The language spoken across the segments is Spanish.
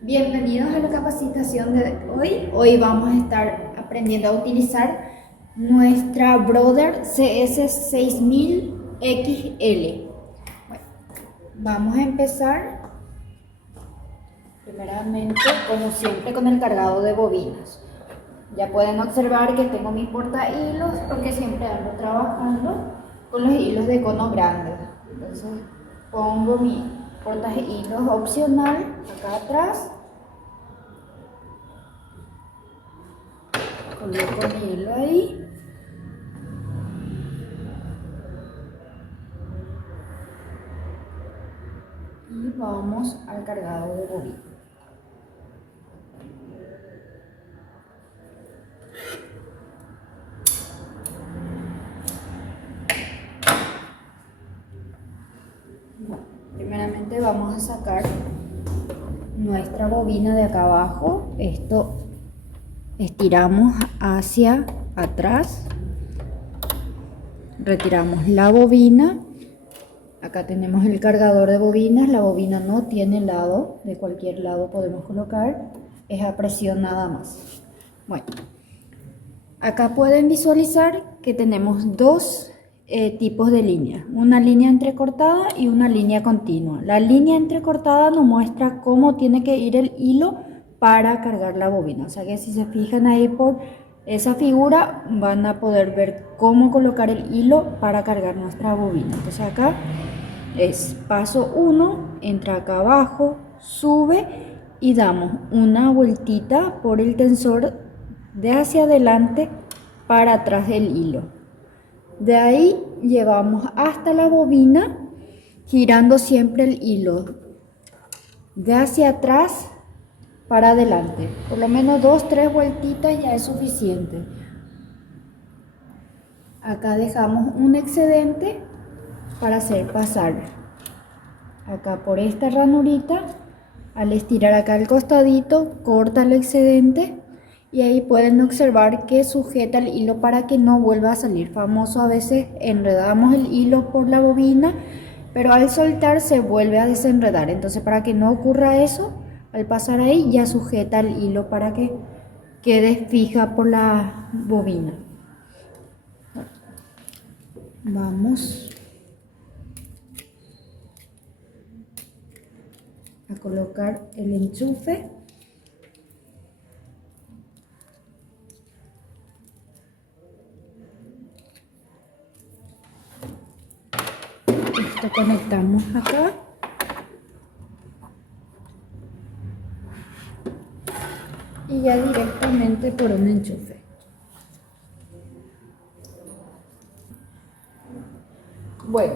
Bienvenidos a la capacitación de hoy. Hoy vamos a estar aprendiendo a utilizar nuestra Brother CS6000XL. Bueno, vamos a empezar primeramente, como siempre, con el cargado de bobinas. Ya pueden observar que tengo mis porta hilos porque siempre ando trabajando con los hilos de cono grande. Entonces pongo mi porta hilos opcional acá atrás. Coloco mi hilo ahí. Y vamos al cargado de bobina. Primeramente vamos a sacar nuestra bobina de acá abajo. Esto estiramos hacia atrás, retiramos la bobina. Acá tenemos el cargador de bobinas. La bobina no tiene lado, de cualquier lado podemos colocar, es a presión nada más. Bueno, acá pueden visualizar que tenemos dos tipos de líneas, una línea entrecortada y una línea continua. La línea entrecortada nos muestra cómo tiene que ir el hilo para cargar la bobina, o sea que si se fijan ahí por esa figura van a poder ver cómo colocar el hilo para cargar nuestra bobina. Entonces acá es paso 1, entra acá abajo, sube y damos una vueltita por el tensor de hacia adelante para atrás del hilo. De ahí llevamos hasta la bobina girando siempre el hilo de hacia atrás para adelante. Por lo menos 2-3 vueltitas ya es suficiente. Acá dejamos un excedente para hacer pasar. Acá por esta ranurita, al estirar acá el costadito, corta el excedente. Y ahí pueden observar que sujeta el hilo para que no vuelva a salir. Famoso, a veces enredamos el hilo por la bobina, pero al soltar se vuelve a desenredar. Entonces, para que no ocurra eso, al pasar ahí ya sujeta el hilo para que quede fija por la bobina. Vamos a colocar el enchufe. Esto conectamos acá. Y ya directamente por un enchufe. Bueno,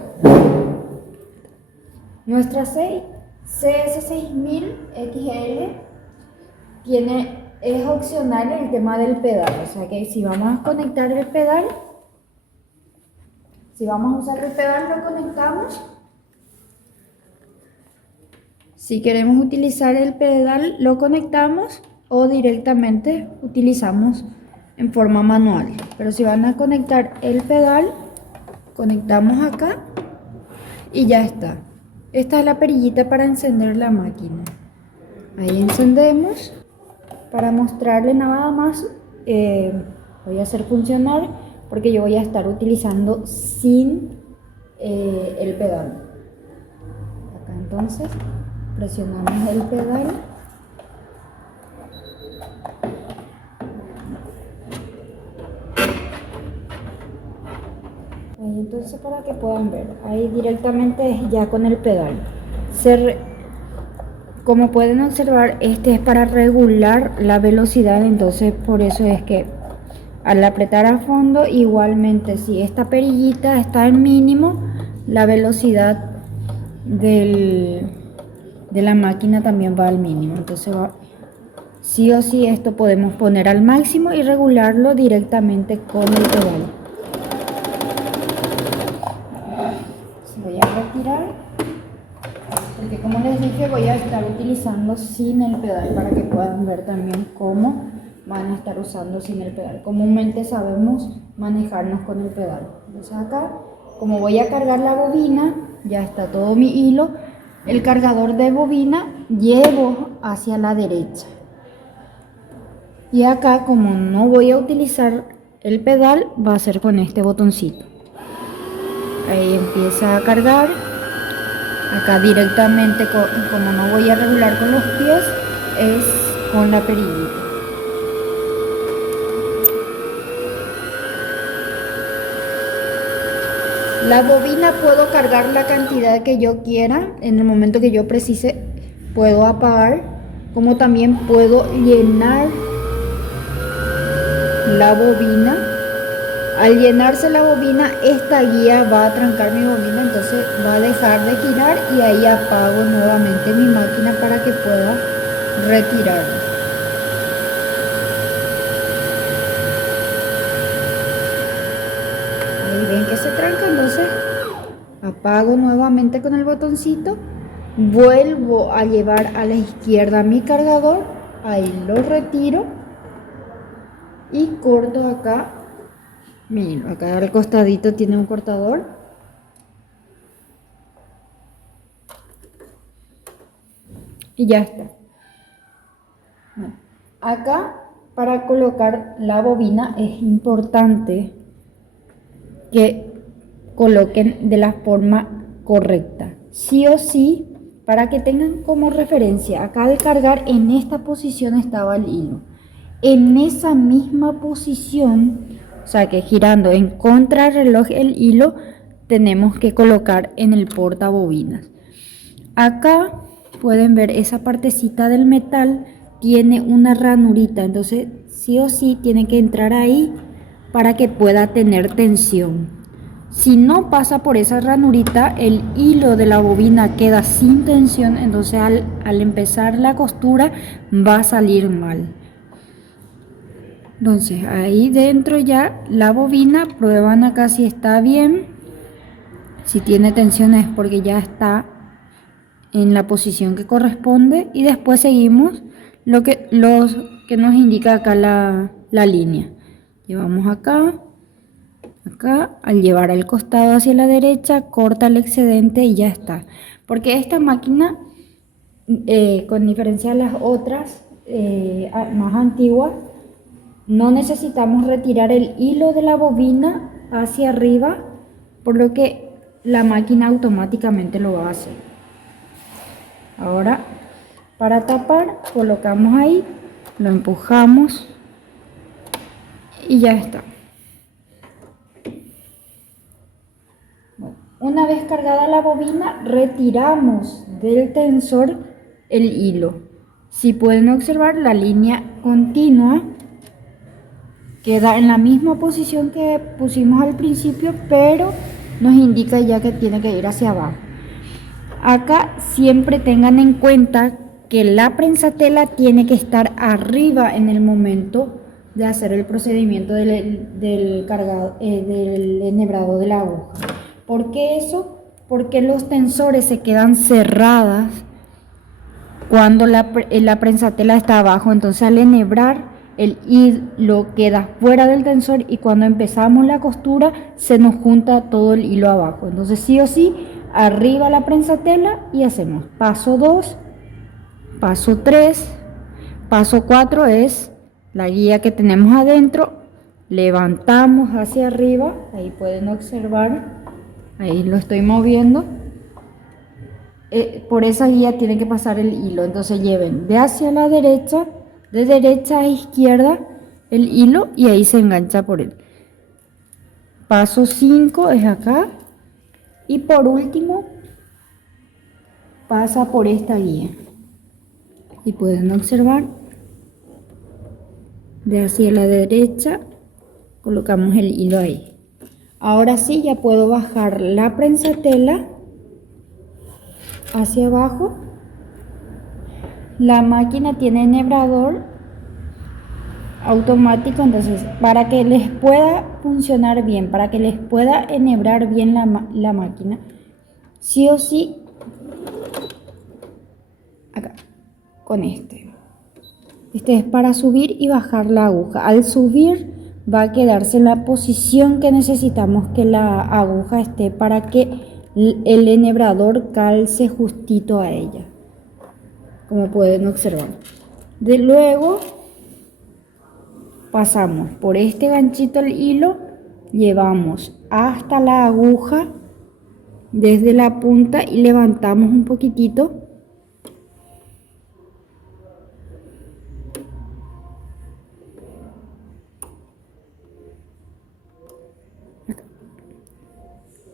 nuestra CS6000XL es opcional el tema del pedal, o sea que si vamos a conectar el pedal, si vamos a usar el pedal lo conectamos. Si queremos utilizar el pedal lo conectamos o directamente utilizamos en forma manual. Pero si van a conectar el pedal, conectamos acá y ya está. Esta es la perillita para encender la máquina. Ahí encendemos. Para mostrarle nada más, voy a hacer funcionar porque yo voy a estar utilizando sin el pedal. Acá entonces presionamos el pedal. Ahí entonces para que puedan ver, ahí directamente ya con el pedal. Como pueden observar, este es para regular la velocidad, entonces por eso es que al apretar a fondo, igualmente si esta perillita está en mínimo, la velocidad de la máquina también va al mínimo. Entonces sí o sí esto podemos poner al máximo y regularlo directamente con el pedal. Voy a retirar porque, como les dije, voy a estar utilizando sin el pedal para que puedan ver también cómo van a estar usando sin el pedal. Comúnmente sabemos manejarnos con el pedal. Entonces acá, como voy a cargar la bobina, ya está todo mi hilo. El cargador de bobina llevo hacia la derecha. Y acá, como no voy a utilizar el pedal, va a ser con este botoncito. Ahí empieza a cargar. Acá directamente, como no voy a regular con los pies, es con la perillita. La bobina puedo cargar la cantidad que yo quiera. En el momento que yo precise, puedo apagar. Como también puedo llenar la bobina. Al llenarse la bobina, esta guía va a trancar mi bobina, entonces va a dejar de girar y ahí apago nuevamente mi máquina para que pueda retirarla. Ahí ven que se tranca, entonces apago nuevamente con el botoncito, vuelvo a llevar a la izquierda mi cargador, ahí lo retiro y corto acá. Miren, acá al costadito tiene un cortador. Y ya está. Bueno, acá para colocar la bobina es importante que coloquen de la forma correcta. Sí o sí, para que tengan como referencia, acá al cargar en esta posición estaba el hilo. En esa misma posición, o sea que girando en contrarreloj el hilo, tenemos que colocar en el portabobinas. Acá pueden ver esa partecita del metal tiene una ranurita, entonces sí o sí tiene que entrar ahí para que pueda tener tensión. Si no pasa por esa ranurita, el hilo de la bobina queda sin tensión, entonces al empezar la costura va a salir mal. Entonces ahí dentro ya la bobina, prueban acá si está bien. Si tiene tensión es porque ya está en la posición que corresponde y después seguimos lo que nos indica acá la línea. Llevamos acá, al llevar al costado hacia la derecha, corta el excedente y ya está. Porque esta máquina, con diferencia de las otras más antiguas, no necesitamos retirar el hilo de la bobina hacia arriba, por lo que la máquina automáticamente lo va a hacer. Ahora, para tapar, colocamos ahí, lo empujamos y ya está. Bueno, una vez cargada la bobina, retiramos del tensor el hilo. Si pueden observar, la línea continua queda en la misma posición que pusimos al principio, pero nos indica ya que tiene que ir hacia abajo. Acá siempre tengan en cuenta que la prensatela tiene que estar arriba en el momento de hacer el procedimiento del enhebrado de la aguja. ¿Por qué eso? Porque los tensores se quedan cerradas cuando la prensatela está abajo, entonces al enhebrar el hilo queda fuera del tensor y cuando empezamos la costura se nos junta todo el hilo abajo. Entonces sí o sí, arriba la prensatela y hacemos paso 2, paso 3, paso 4 es la guía que tenemos adentro, levantamos hacia arriba, ahí pueden observar, ahí lo estoy moviendo. Por esa guía tienen que pasar el hilo, entonces lleven de hacia la derecha, de derecha a izquierda el hilo y ahí se engancha por él. Paso 5 es acá y por último pasa por esta guía y pueden observar de hacia la derecha colocamos el hilo ahí. Ahora sí ya puedo bajar la prensatela hacia abajo. La máquina tiene enhebrador automático, entonces para que les pueda funcionar bien, para que les pueda enhebrar bien la máquina, sí o sí, acá, con este es para subir y bajar la aguja. Al subir va a quedarse en la posición que necesitamos que la aguja esté para que el enhebrador calce justito a ella. como pueden observar. De luego pasamos por este ganchito el hilo, llevamos hasta la aguja desde la punta y levantamos un poquitito.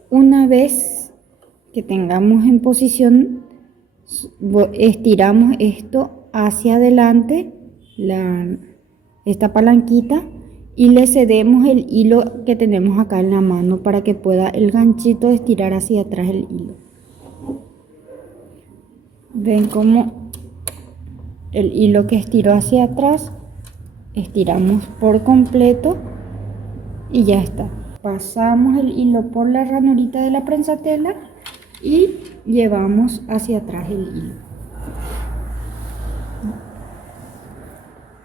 Una vez que tengamos en posición, estiramos esto hacia adelante, esta palanquita, y le cedemos el hilo que tenemos acá en la mano para que pueda el ganchito estirar hacia atrás el hilo. Ven como el hilo que estiró hacia atrás, estiramos por completo y ya está. Pasamos el hilo por la ranurita de la prensatela y llevamos hacia atrás el hilo.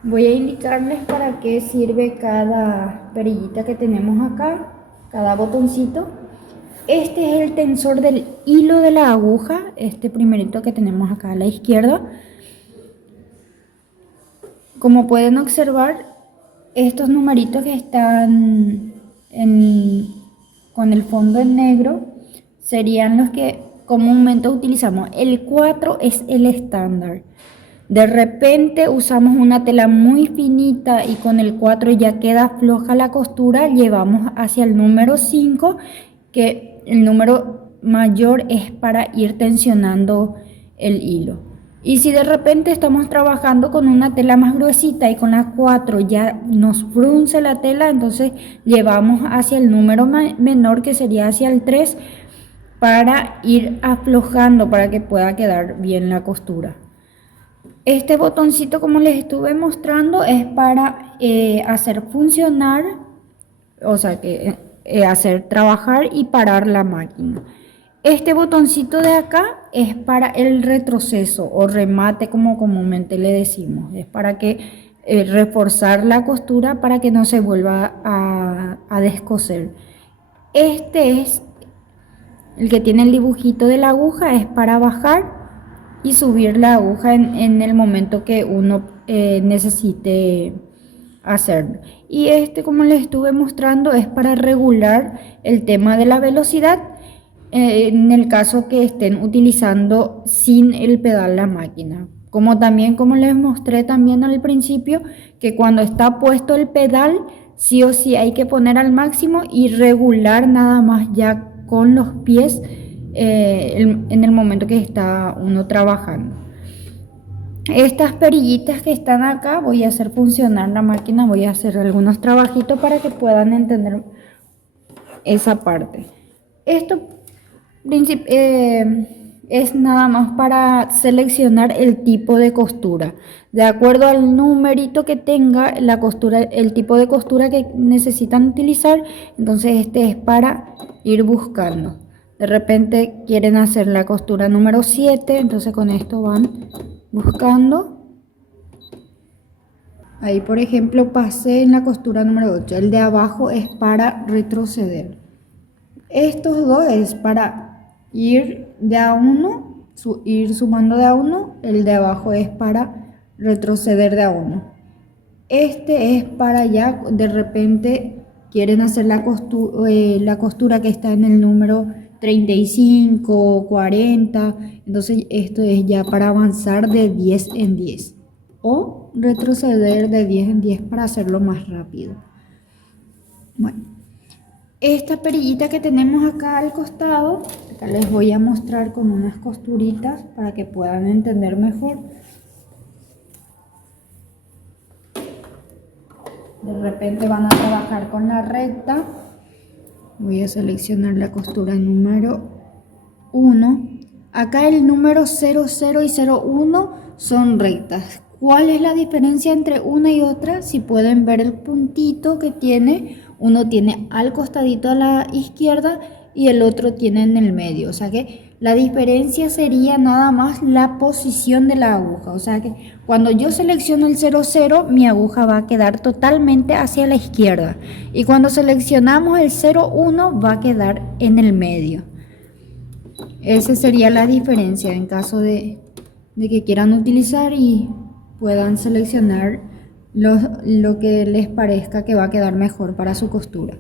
Voy a indicarles para qué sirve cada perillita que tenemos acá, cada botoncito. Este es el tensor del hilo de la aguja, este primerito que tenemos acá a la izquierda. Como pueden observar, estos numeritos que están con el fondo en negro serían los que comúnmente utilizamos. El 4 es el estándar. De repente usamos una tela muy finita y con el 4 ya queda floja la costura, llevamos hacia el número 5, que el número mayor es para ir tensionando el hilo. Y si de repente estamos trabajando con una tela más gruesita y con la 4 ya nos frunce la tela, entonces llevamos hacia el número menor, que sería hacia el 3, para ir aflojando para que pueda quedar bien la costura. Este botoncito, como les estuve mostrando, es para hacer funcionar, o sea, hacer trabajar y parar la máquina. Este botoncito de acá es para el retroceso o remate, como comúnmente le decimos. Es para que reforzar la costura para que no se vuelva a descoser. Este es el que tiene el dibujito de la aguja, es para bajar y subir la aguja en el momento que uno necesite hacerlo. Y este, como les estuve mostrando, es para regular el tema de la velocidad en el caso que estén utilizando sin el pedal la máquina. Como les mostré también al principio, que cuando está puesto el pedal, sí o sí hay que poner al máximo y regular nada más ya con los pies en el momento que está uno trabajando. Estas perillitas que están acá, voy a hacer funcionar la máquina, voy a hacer algunos trabajitos para que puedan entender esa parte. Esto es nada más para seleccionar el tipo de costura. De acuerdo al numerito que tenga la costura, el tipo de costura que necesitan utilizar, entonces este es para ir buscando. De repente quieren hacer la costura número 7, entonces con esto van buscando. Ahí, por ejemplo, pasé en la costura número 8. El de abajo es para retroceder. Estos dos es para ir de a uno, ir sumando de a uno. El de abajo es para retroceder de a uno. Este es para ya, de repente quieren hacer la costura que está en el número 35, 40. Entonces esto es ya para avanzar de 10 en 10. O retroceder de 10 en 10 para hacerlo más rápido. Bueno. Esta perillita que tenemos acá al costado, acá les voy a mostrar con unas costuritas para que puedan entender mejor. De repente van a trabajar con la recta. Voy a seleccionar la costura número 1. Acá el número 00 y 01 son rectas. ¿Cuál es la diferencia entre una y otra? Si pueden ver el puntito que tiene, uno tiene al costadito a la izquierda y el otro tiene en el medio. O sea que la diferencia sería nada más la posición de la aguja. O sea que cuando yo selecciono el 00, mi aguja va a quedar totalmente hacia la izquierda. Y cuando seleccionamos el 01, va a quedar en el medio. Esa sería la diferencia en caso de de que quieran utilizar y puedan seleccionar lo que les parezca que va a quedar mejor para su costura.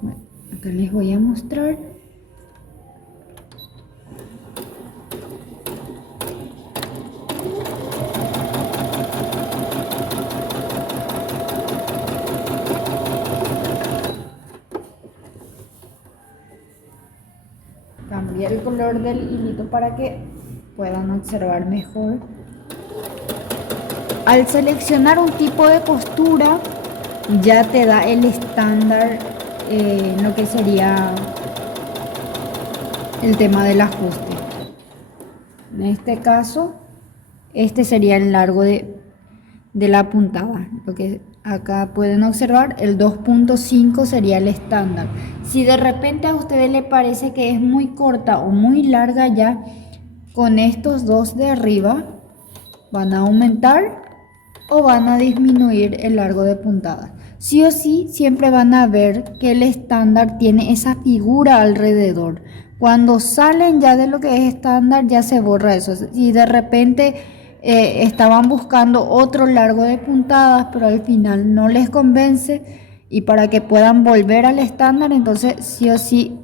Bueno, acá les voy a mostrar. Cambié el color del hilito para que puedan observar mejor. Al seleccionar un tipo de costura ya te da el estándar, lo que sería el tema del ajuste. En este caso, este sería el largo de la puntada. Lo que acá pueden observar, el 2.5 sería el estándar. Si de repente a ustedes les parece que es muy corta o muy larga, ya con estos dos de arriba van a aumentar o van a disminuir el largo de puntada. Sí o sí, siempre van a ver que el estándar tiene esa figura alrededor. Cuando salen ya de lo que es estándar, ya se borra eso. Si de repente estaban buscando otro largo de puntadas, pero al final no les convence, y para que puedan volver al estándar, entonces sí o sí,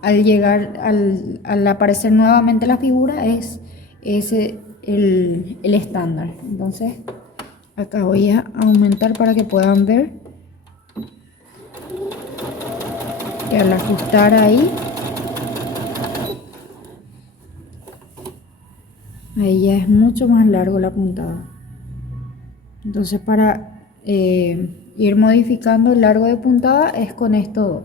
al llegar, al aparecer nuevamente la figura, es ese el estándar. Entonces acá voy a aumentar para que puedan ver. Y al ajustar ahí ya es mucho más largo la puntada. Entonces para ir modificando el largo de puntada es con estos dos.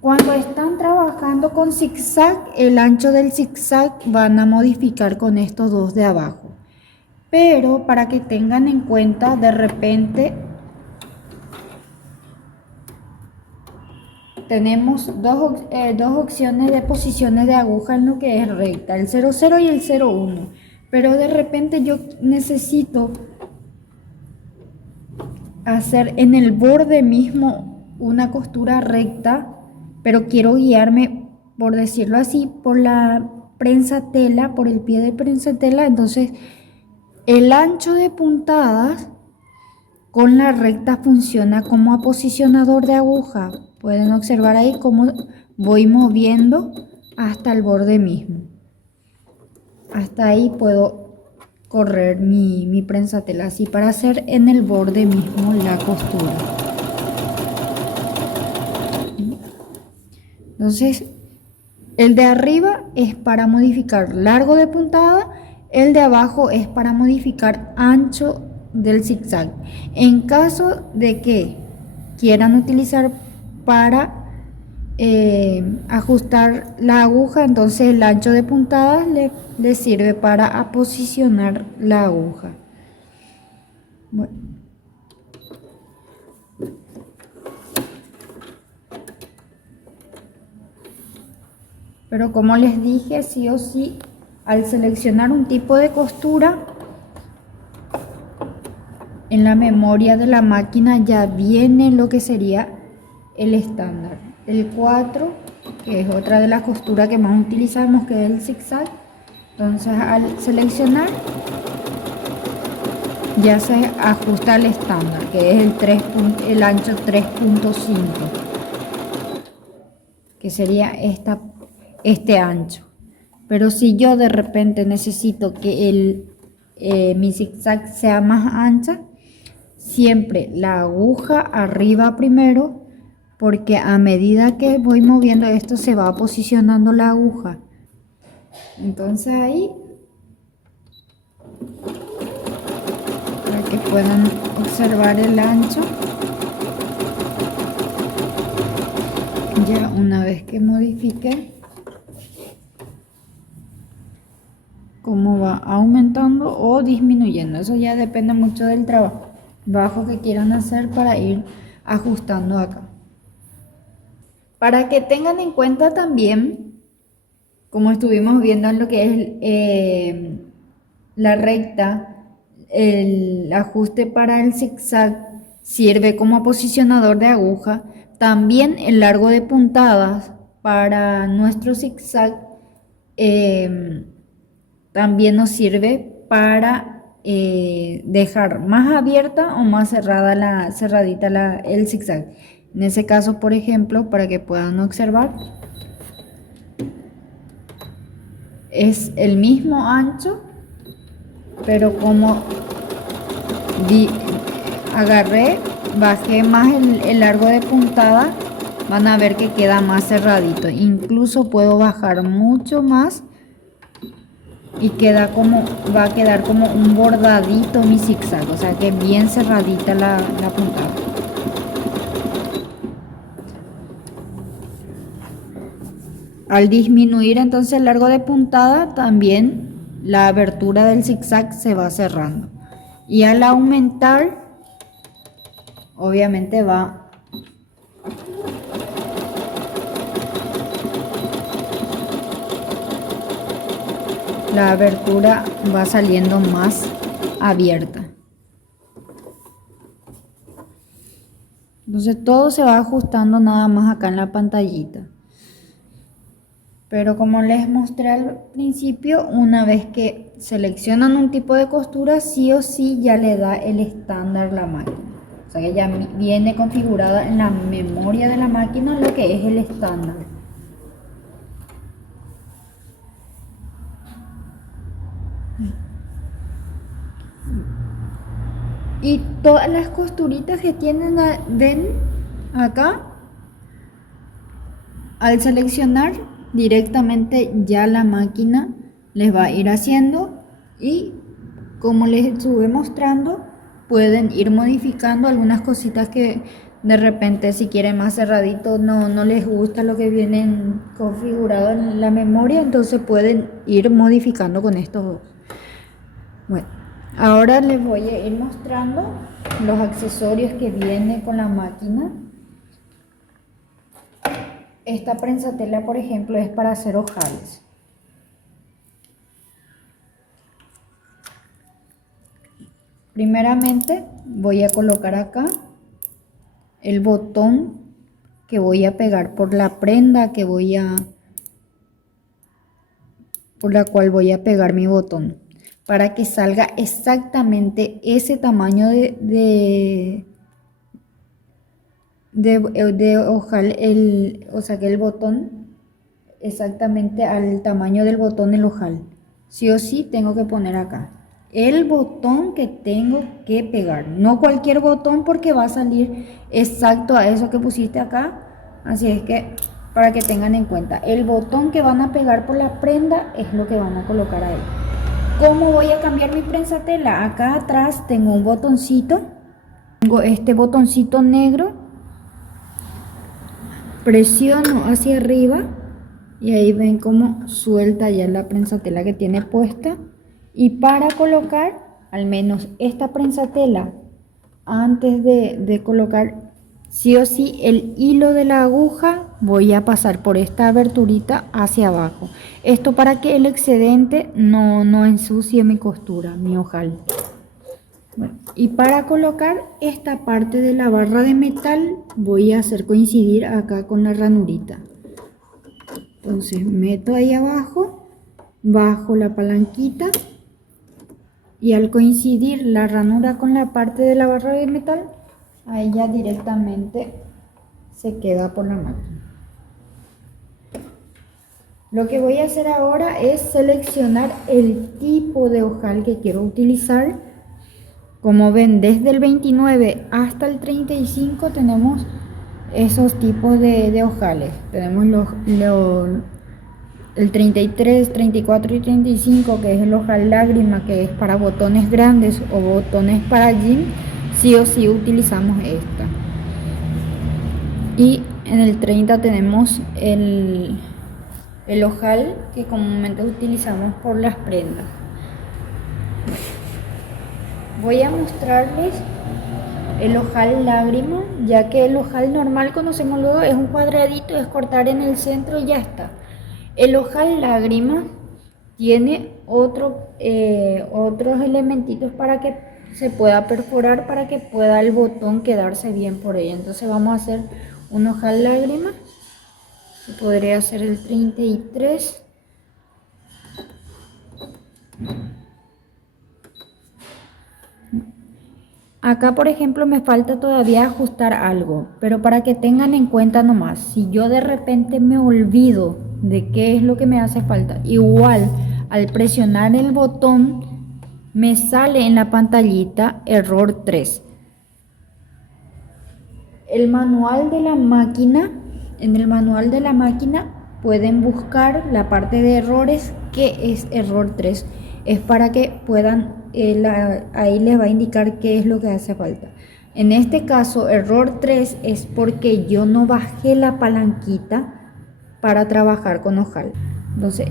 Cuando están trabajando con zigzag, el ancho del zigzag van a modificar con estos dos de abajo. Pero para que tengan en cuenta, de repente tenemos dos opciones de posiciones de aguja en lo que es recta, el 00 y el 01. Pero de repente yo necesito hacer en el borde mismo una costura recta, pero quiero guiarme, por decirlo así, por la prensa tela, por el pie de prensa tela. Entonces el ancho de puntadas con la recta funciona como aposicionador de aguja. Pueden observar ahí cómo voy moviendo hasta el borde mismo. Hasta ahí puedo correr mi prensa tela, así para hacer en el borde mismo la costura. Entonces el de arriba es para modificar largo de puntada, el de abajo es para modificar ancho del zigzag. En caso de que quieran utilizar para ajustar la aguja, entonces el ancho de puntadas le sirve para aposicionar la aguja. Bueno. Pero como les dije, sí o sí, al seleccionar un tipo de costura, en la memoria de la máquina ya viene lo que sería el estándar. El 4, que es otra de las costuras que más utilizamos, que es el zigzag. Entonces al seleccionar ya se ajusta al estándar, que es el ancho 3.5, que sería este ancho. Pero si yo de repente necesito que mi zigzag sea más ancha, siempre la aguja arriba primero, porque a medida que voy moviendo esto se va posicionando la aguja. Entonces ahí, para que puedan observar el ancho, ya una vez que modifique, cómo va aumentando o disminuyendo. Eso ya depende mucho del trabajo que quieran hacer para ir ajustando acá. Para que tengan en cuenta también, como estuvimos viendo en lo que es la recta, el ajuste para el zigzag sirve como posicionador de aguja. También el largo de puntadas para nuestro zigzag también nos sirve para dejar más abierta o más cerradita el zigzag. En ese caso, por ejemplo, para que puedan observar, es el mismo ancho, pero como agarré, bajé más el largo de puntada, van a ver que queda más cerradito. Incluso puedo bajar mucho más y va a quedar como un bordadito mi zigzag, o sea que bien cerradita la puntada. Al disminuir entonces el largo de puntada, también la abertura del zigzag se va cerrando. Y al aumentar, obviamente la abertura va saliendo más abierta. Entonces todo se va ajustando nada más acá en la pantallita. Pero como les mostré al principio, una vez que seleccionan un tipo de costura, sí o sí ya le da el estándar la máquina. O sea que ya viene configurada en la memoria de la máquina lo que es el estándar. Y todas las costuritas que tienen, ven acá, al seleccionar directamente ya la máquina les va a ir haciendo, y como les estuve mostrando, pueden ir modificando algunas cositas que de repente, si quieren más cerradito, no les gusta lo que viene configurado en la memoria, entonces pueden ir modificando con estos dos. Bueno, ahora les voy a ir mostrando los accesorios que vienen con la máquina. Esta prensatela, por ejemplo, es para hacer ojales. Primeramente voy a colocar acá el botón que voy a pegar por la prenda por la cual voy a pegar mi botón, para que salga exactamente ese tamaño de ojal, o sea que el botón exactamente al tamaño del botón del ojal. Sí o sí tengo que poner acá el botón que tengo que pegar, no cualquier botón, porque va a salir exacto a eso que pusiste acá. Así es que para que tengan en cuenta, el botón que van a pegar por la prenda es lo que van a colocar ahí. ¿Cómo voy a cambiar mi prensatela? Acá atrás tengo un botoncito, tengo este botoncito negro, presiono hacia arriba y ahí ven cómo suelta ya la prensatela que tiene puesta. Y para colocar al menos esta prensatela, antes de colocar sí o sí el hilo de la aguja, voy a pasar por esta aberturita hacia abajo. Esto para que el excedente no ensucie mi costura, mi ojal. Bueno, y para colocar esta parte de la barra de metal, voy a hacer coincidir acá con la ranurita. Entonces meto ahí abajo, bajo la palanquita, y al coincidir la ranura con la parte de la barra de metal, ahí ya directamente se queda por la máquina. Lo que voy a hacer ahora es seleccionar el tipo de ojal que quiero utilizar. Como ven, desde el 29 hasta el 35 tenemos esos tipos de ojales. Tenemos el 33, 34 y 35, que es el ojal lágrima, que es para botones grandes o botones para jean. Sí o sí utilizamos esta. Y en el 30 tenemos el ojal que comúnmente utilizamos por las prendas. Voy a mostrarles el ojal lágrima, ya que el ojal normal, conocemos luego, es un cuadradito, es cortar en el centro y ya está. El ojal lágrima tiene otros elementitos para que se pueda perforar, para que pueda el botón quedarse bien por ahí. Entonces vamos a hacer un ojal lágrima. Podría hacer el 33. Acá, por ejemplo, me falta todavía ajustar algo, pero para que tengan en cuenta nomás, si yo de repente me olvido de qué es lo que me hace falta, igual al presionar el botón me sale en la pantallita error 3. El manual de la máquina, en el manual de la máquina pueden buscar la parte de errores que es error 3. Es para que puedan, ahí les va a indicar qué es lo que hace falta. En este caso, error 3 es porque yo no bajé la palanquita para trabajar con ojal. Entonces,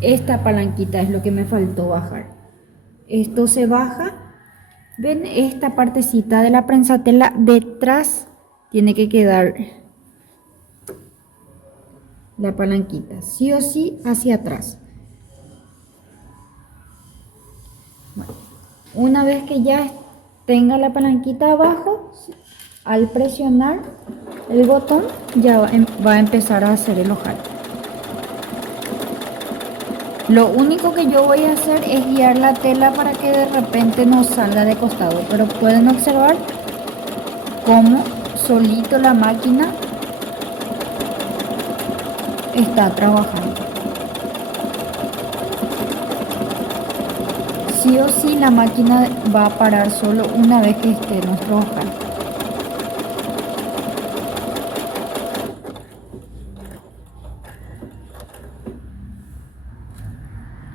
esta palanquita es lo que me faltó bajar. Esto se baja. Ven, esta partecita de la prensatela detrás tiene que quedar la palanquita, sí o sí hacia atrás. Bueno, una vez que ya tenga la palanquita abajo, al presionar el botón ya va a empezar a hacer el ojal. Lo único que yo voy a hacer es guiar la tela para que de repente no salga de costado, pero pueden observar cómo solito la máquina está trabajando. Sí o sí la máquina va a parar solo una vez que esté nuestro ojal.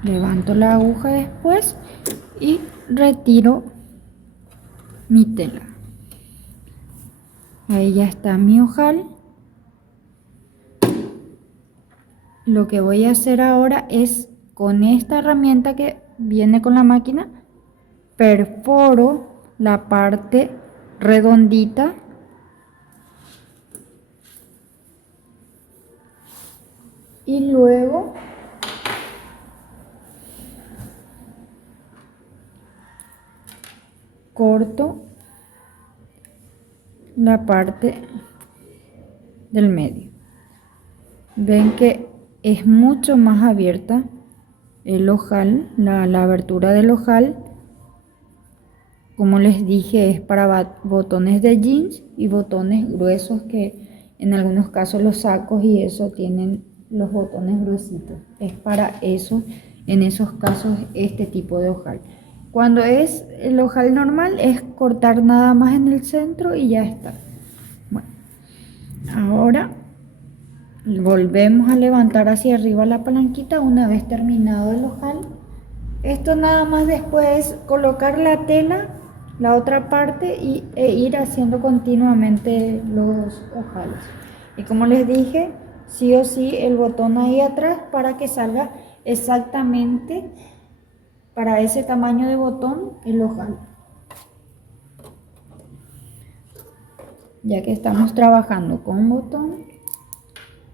Levanto la aguja después y retiro mi tela. Ahí ya está mi ojal. Lo que voy a hacer ahora es, con esta herramienta que viene con la máquina, perforo la parte redondita y luego corto la parte del medio. Ven que es mucho más abierta el ojal, la abertura del ojal. Como les dije, es para botones de jeans y botones gruesos, que en algunos casos los sacos y eso tienen los botones gruesitos. Es para eso, en esos casos, este tipo de ojal. Cuando es el ojal normal, es cortar nada más en el centro y ya está. Bueno, ahora volvemos a levantar hacia arriba la palanquita una vez terminado el ojal. Esto nada más después es colocar la tela, la otra parte, e ir haciendo continuamente los ojales. Y como les dije, sí o sí el botón ahí atrás para que salga exactamente para ese tamaño de botón el ojal. Ya que estamos trabajando con botón,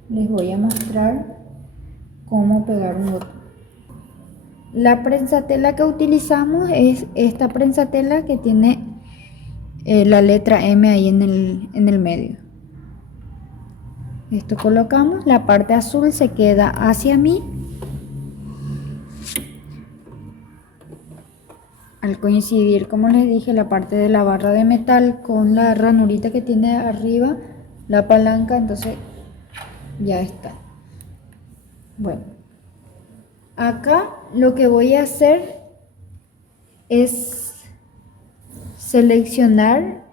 les voy a mostrar cómo pegar un botón. La prensatela que utilizamos es esta prensatela que tiene la letra M ahí en el medio. Esto colocamos, la parte azul se queda hacia mí. Al coincidir, como les dije, la parte de la barra de metal con la ranurita que tiene arriba la palanca, entonces ya está. Bueno, acá lo que voy a hacer es seleccionar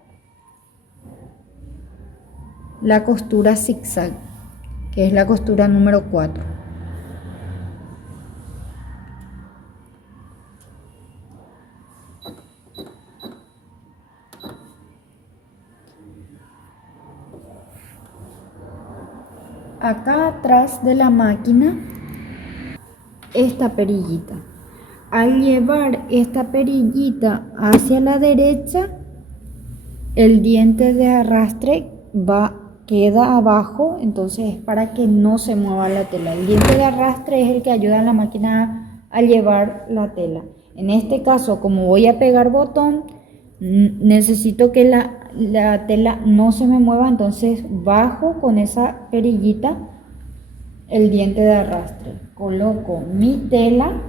la costura zigzag, que es la costura número 4. Acá atrás de la máquina, esta perillita. Al llevar esta perillita hacia la derecha, el diente de arrastre queda abajo, entonces es para que no se mueva la tela. El diente de arrastre es el que ayuda a la máquina a llevar la tela. En este caso, como voy a pegar botón, necesito que la tela no se me mueva, entonces bajo con esa perillita el diente de arrastre, coloco mi tela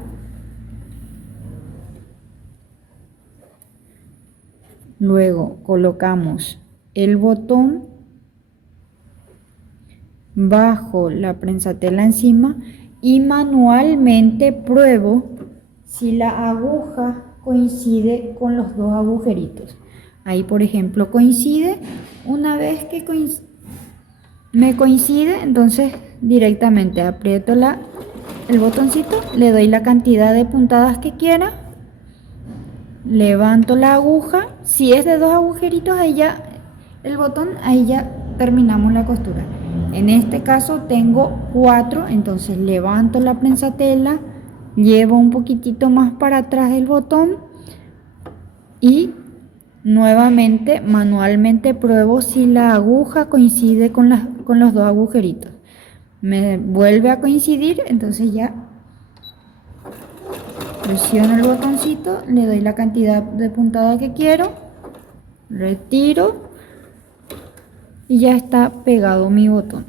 Luego colocamos el botón bajo la prensatela encima y manualmente pruebo si la aguja coincide con los dos agujeritos. Ahí, por ejemplo, coincide. Una vez que me coincide, entonces directamente aprieto el botoncito, le doy la cantidad de puntadas que quiera, levanto la aguja. Si es de dos agujeritos, ahí ya el botón, ahí ya terminamos la costura. En este caso tengo 4, entonces levanto la prensatela, llevo un poquitito más para atrás el botón y nuevamente manualmente pruebo si la aguja coincide con los dos agujeritos. Me vuelve a coincidir, entonces ya presiono el botoncito, le doy la cantidad de puntada que quiero, retiro y ya está pegado mi botón.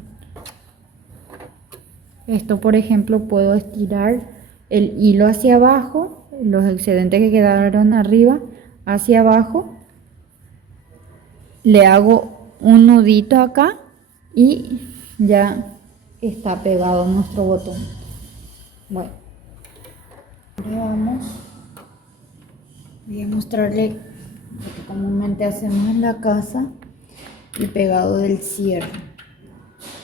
Esto, por ejemplo, puedo estirar el hilo hacia abajo, los excedentes que quedaron arriba hacia abajo, le hago un nudito acá y ya está pegado nuestro botón. Bueno, ahora voy a mostrarle lo que comúnmente hacemos en la casa, el pegado del cierre.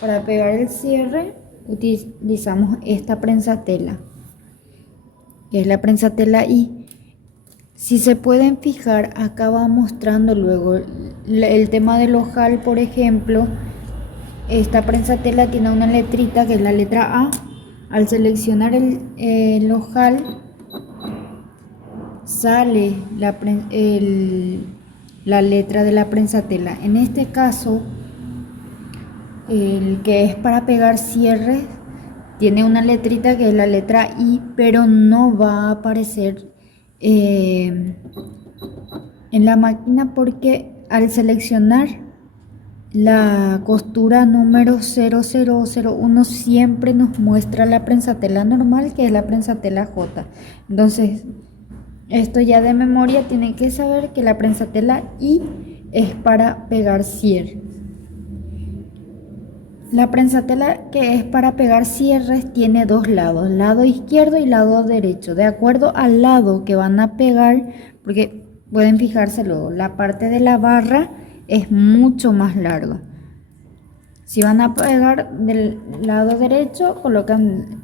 Para pegar el cierre utilizamos esta prensatela, que es la prensatela I. Si se pueden fijar, acá va mostrando luego el tema del ojal, por ejemplo. Esta prensatela tiene una letrita que es la letra A. Al seleccionar el ojal, sale la letra de la prensatela. En este caso, el que es para pegar cierres tiene una letrita que es la letra I, pero no va a aparecer en la máquina porque al seleccionar la costura número 0001 siempre nos muestra la prensatela normal, que es la prensatela J. Entonces, esto ya de memoria tienen que saber que la prensatela I es para pegar cierres. La prensatela que es para pegar cierres tiene dos lados, lado izquierdo y lado derecho. De acuerdo al lado que van a pegar, porque pueden fijarse luego, la parte de la barra es mucho más larga. Si van a pegar del lado derecho, colocan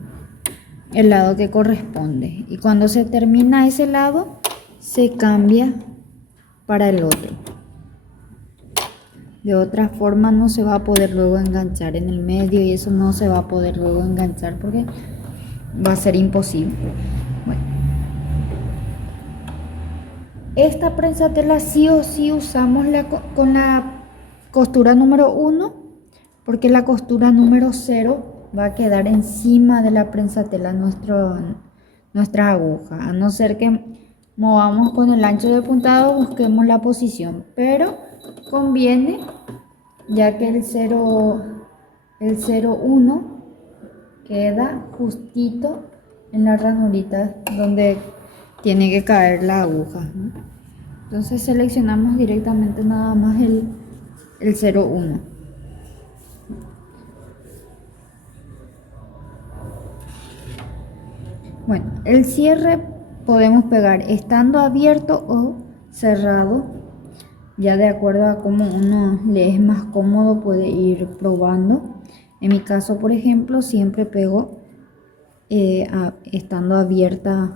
el lado que corresponde. Y cuando se termina ese lado, se cambia para el otro. De otra forma no se va a poder luego enganchar en el medio y eso no se va a poder luego enganchar porque va a ser imposible. Bueno. Esta prensatela sí o sí usamos con la costura número 1 porque la costura número 0 va a quedar encima de la prensatela nuestra aguja, a no ser que movamos con el ancho de puntado, busquemos la posición, pero conviene ya que el 01 queda justito en la ranurita donde tiene que caer la aguja, ¿no? Entonces seleccionamos directamente nada más el 01. Bueno, el cierre podemos pegar estando abierto o cerrado, ya de acuerdo a cómo uno le es más cómodo puede ir probando. En mi caso, por ejemplo, siempre pego estando abierto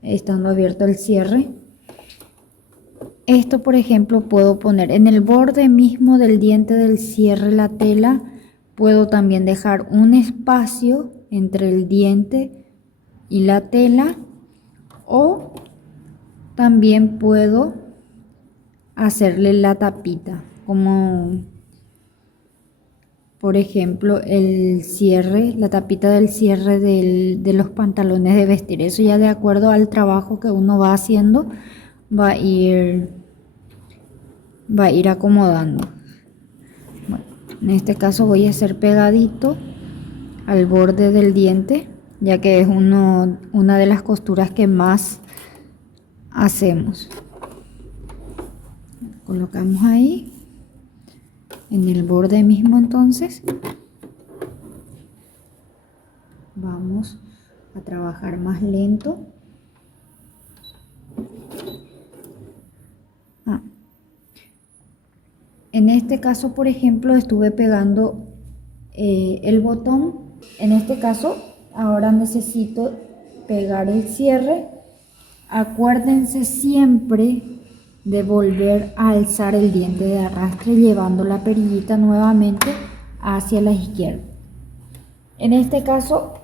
el cierre. Esto, por ejemplo, puedo poner en el borde mismo del diente del cierre la tela. Puedo también dejar un espacio entre el diente y la tela, o también puedo hacerle la tapita, como por ejemplo el cierre, la tapita del cierre de los pantalones de vestir. Eso ya de acuerdo al trabajo que uno va haciendo va a ir acomodando. Bueno, en este caso voy a hacer pegadito al borde del diente, ya que es una de las costuras que más hacemos. Colocamos ahí, en el borde mismo. Entonces vamos a trabajar más lento. En este caso, por ejemplo, estuve pegando el botón. En este caso, ahora necesito pegar el cierre. Acuérdense siempre de volver a alzar el diente de arrastre llevando la perillita nuevamente hacia la izquierda. En este caso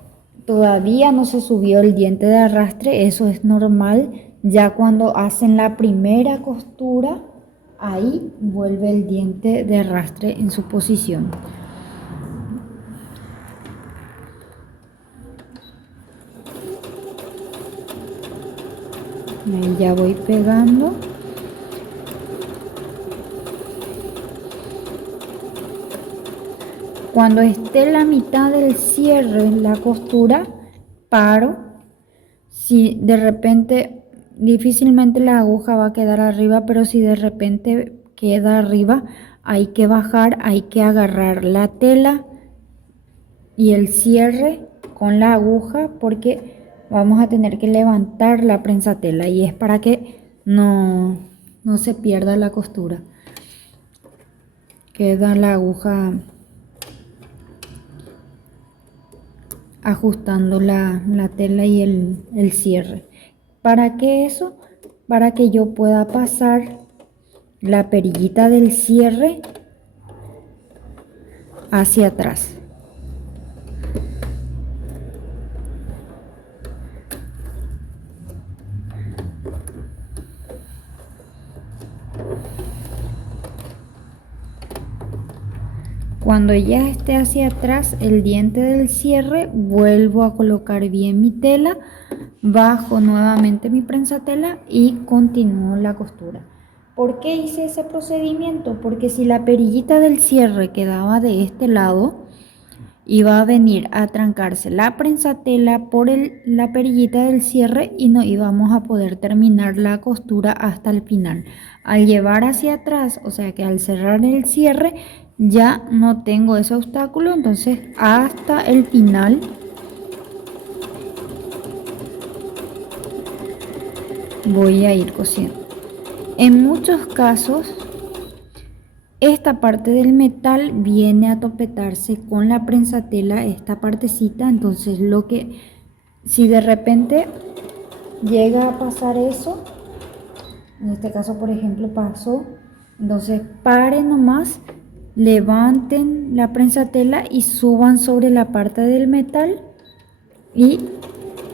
todavía no se subió el diente de arrastre, eso es normal. Ya cuando hacen la primera costura, ahí vuelve el diente de arrastre en su posición. Ahí ya voy pegando. Cuando esté la mitad del cierre, la costura, paro. Si de repente, difícilmente la aguja va a quedar arriba, pero si de repente queda arriba, hay que bajar, hay que agarrar la tela y el cierre con la aguja, porque vamos a tener que levantar la prensatela y es para que no se pierda la costura. Queda la aguja ajustando la tela y el cierre. ¿Para qué eso? Para que yo pueda pasar la perillita del cierre hacia atrás. Cuando ya esté hacia atrás el diente del cierre, vuelvo a colocar bien mi tela, bajo nuevamente mi prensatela y continúo la costura. ¿Por qué hice ese procedimiento? Porque si la perillita del cierre quedaba de este lado, iba a venir a trancarse la prensatela por la perillita del cierre y no íbamos a poder terminar la costura hasta el final. Al llevar hacia atrás, o sea que al cerrar el cierre, ya no tengo ese obstáculo, entonces hasta el final voy a ir cosiendo. En muchos casos esta parte del metal viene a topetarse con la prensatela, esta partecita, entonces si de repente llega a pasar eso, en este caso por ejemplo pasó, entonces paren nomás, levanten la prensatela y suban sobre la parte del metal y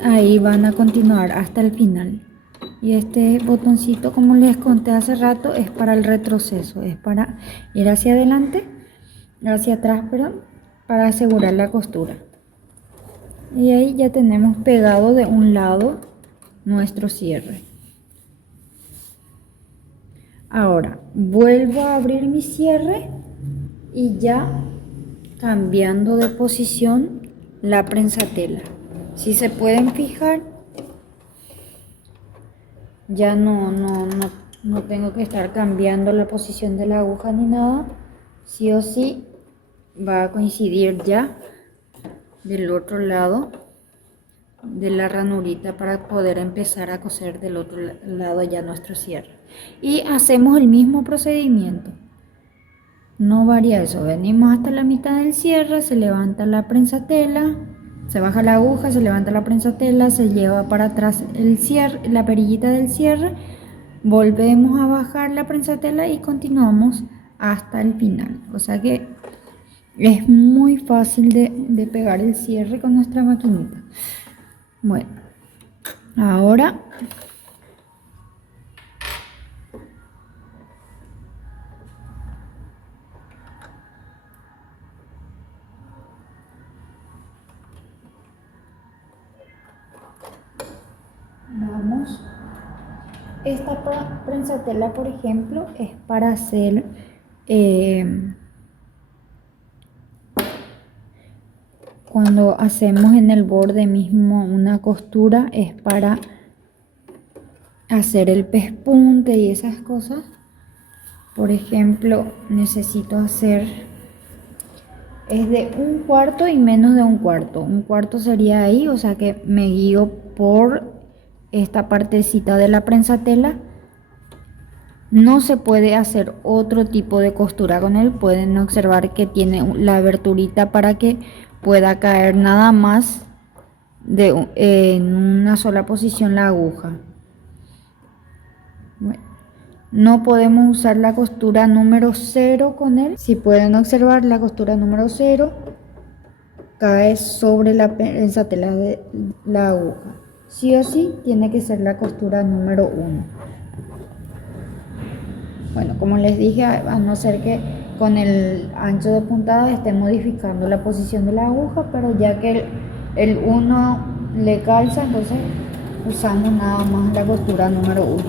ahí van a continuar hasta el final. Y este botoncito, como les conté hace rato, es para el retroceso, es para ir hacia adelante, hacia atrás, perdón, para asegurar la costura. Y ahí ya tenemos pegado de un lado nuestro cierre. Ahora vuelvo a abrir mi cierre y ya cambiando de posición la prensatela. Si se pueden fijar, ya no tengo que estar cambiando la posición de la aguja ni nada. Sí o sí va a coincidir ya del otro lado de la ranurita para poder empezar a coser del otro lado ya nuestro cierre. Y hacemos el mismo procedimiento. No varía eso. Venimos hasta la mitad del cierre, se levanta la prensatela, se baja la aguja, se levanta la prensatela, se lleva para atrás el cierre, la perillita del cierre, volvemos a bajar la prensatela y continuamos hasta el final. O sea que es muy fácil de pegar el cierre con nuestra maquinita. Bueno, ahora vamos. Esta prensatela, por ejemplo, es para hacer cuando hacemos en el borde mismo una costura, es para hacer el pespunte y esas cosas. Por ejemplo, necesito hacer, es de 1/4 y menos de 1/4. 1/4 sería ahí, o sea que me guío por esta partecita de la prensatela. No se puede hacer otro tipo de costura con él. Pueden observar que tiene la aberturita para que pueda caer nada más en una sola posición la aguja. Bueno, no podemos usar la costura número 0 con él. Si pueden observar, la costura número 0 cae sobre la prensatela de la aguja. Sí o sí tiene que ser la costura número 1. Bueno, como les dije, a no ser que con el ancho de puntada esté modificando la posición de la aguja, pero ya que el 1 le calza, entonces usamos nada más la costura número 1.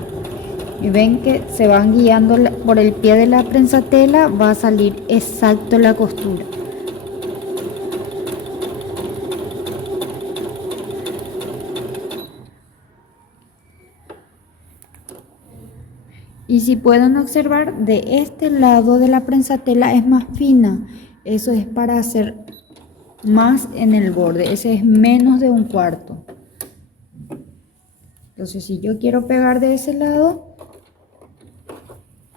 Y ven que se van guiando por el pie de la prensatela, va a salir exacto la costura. Y si pueden observar, de este lado de la prensatela es más fina. Eso es para hacer más en el borde. Ese es menos de 1/4. Entonces, si yo quiero pegar de ese lado,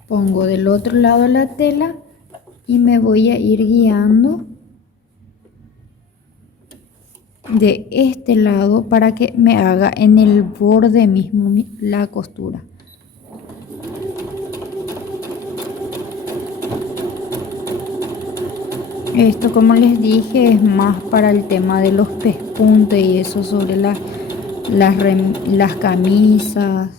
pongo del otro lado la tela y me voy a ir guiando de este lado para que me haga en el borde mismo la costura. Esto, como les dije, es más para el tema de los pespuntes y eso, sobre las camisas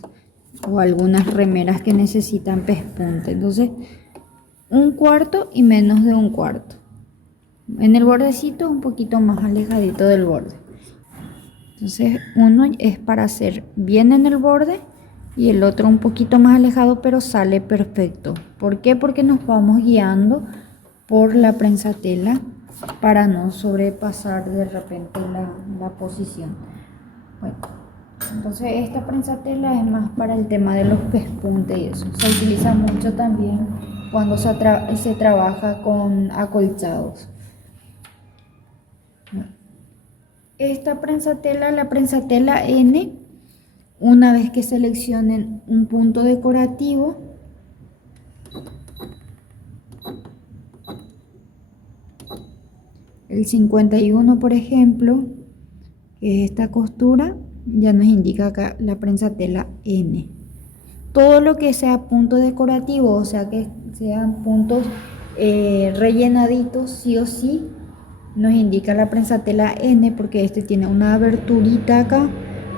o algunas remeras que necesitan pespunte. Entonces, 1/4 y menos de 1/4. En el bordecito un poquito más alejadito del borde. Entonces, uno es para hacer bien en el borde y el otro un poquito más alejado, pero sale perfecto. ¿Por qué? Porque nos vamos guiando por la prensatela para no sobrepasar de repente la posición. Bueno, entonces esta prensatela es más para el tema de los pespuntes y eso. Se utiliza mucho también cuando se trabaja con acolchados. Esta prensatela, la prensatela N, una vez que seleccionen un punto decorativo, el 51 por ejemplo, que es esta costura, ya nos indica acá la prensatela N. Todo lo que sea punto decorativo, o sea que sean puntos rellenaditos, sí o sí nos indica la prensatela N, porque este tiene una aberturita acá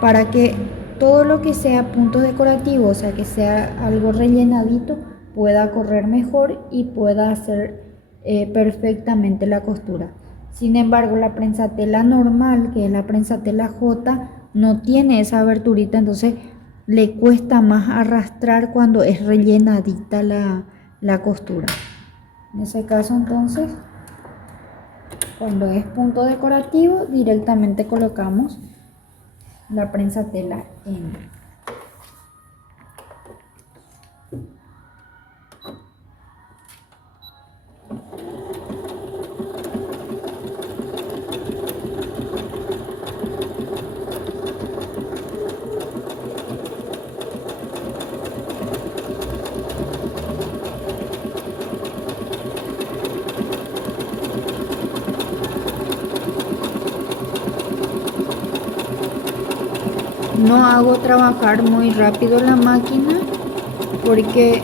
para que todo lo que sea punto decorativo, o sea que sea algo rellenadito, pueda correr mejor y pueda hacer perfectamente la costura. Sin embargo, la prensatela normal, que es la prensatela J, no tiene esa aberturita, entonces le cuesta más arrastrar cuando es rellenadita la costura. En ese caso, entonces, cuando es punto decorativo, directamente colocamos la prensatela N. No hago trabajar muy rápido la máquina porque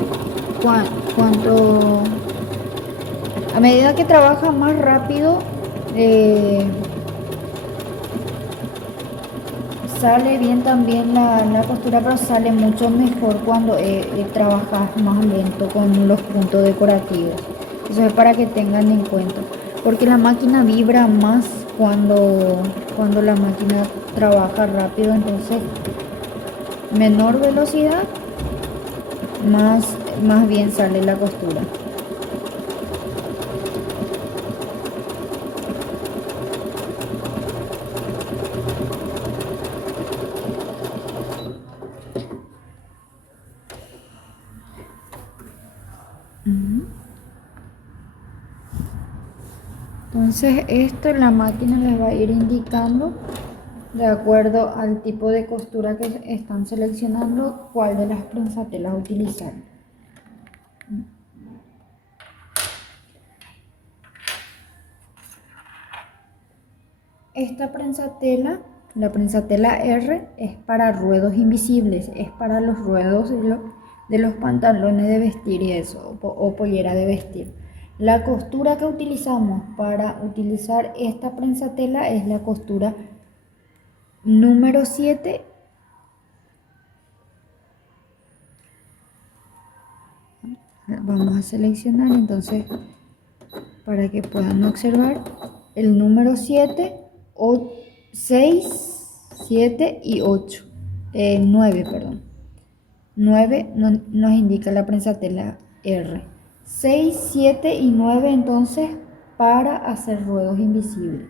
a medida que trabaja más rápido sale bien también la costura, pero sale mucho mejor cuando trabajas más lento con los puntos decorativos. Eso es para que tengan en cuenta, porque la máquina vibra más cuando la máquina trabaja rápido, entonces menor velocidad, más bien sale la costura. Entonces esto la máquina les va a ir indicando de acuerdo al tipo de costura que están seleccionando cuál de las prensatelas utilizar. Esta prensatela, la prensatela R, es para ruedos invisibles, es para los ruedos de los pantalones de vestir y eso, o pollera de vestir. La costura que utilizamos para utilizar esta prensatela es la costura número 7. Vamos a seleccionar entonces para que puedan observar el número 7, 6, 7 y 8. 9, perdón. 9 nos indica la prensatela R. 6, 7 y 9 entonces para hacer ruedos invisibles.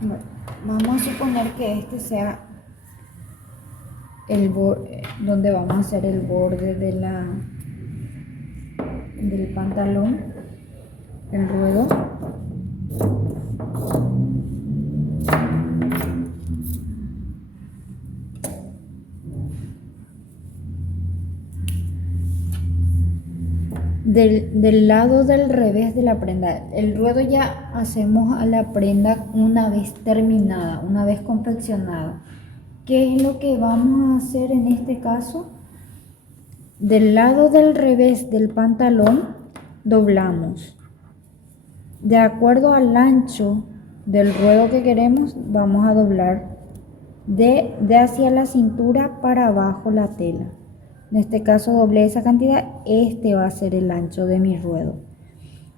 Bueno, vamos a suponer que este sea el donde vamos a hacer el borde de del pantalón, el ruedo. Del lado del revés de la prenda, el ruedo ya hacemos a la prenda una vez terminada, una vez confeccionada. ¿Qué es lo que vamos a hacer en este caso? Del lado del revés del pantalón doblamos. De acuerdo al ancho del ruedo que queremos, vamos a doblar de hacia la cintura para abajo la tela. En este caso doblé esa cantidad, este va a ser el ancho de mi ruedo.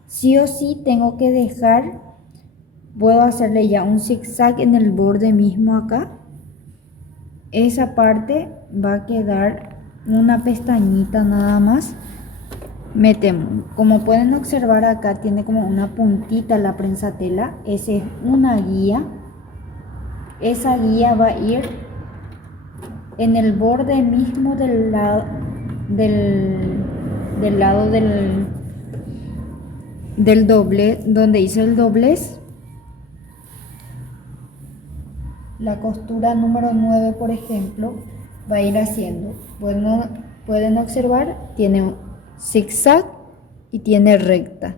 Sí o sí tengo que dejar, puedo hacerle ya un zigzag en el borde mismo acá. Esa parte va a quedar una pestañita nada más. Metemos, como pueden observar acá tiene como una puntita la prensatela, esa es una guía. Esa guía va a ir en el borde mismo del lado del doble, donde hice el doblez. La costura número 9, por ejemplo, va a ir haciendo. Pueden observar, tiene zigzag y tiene recta.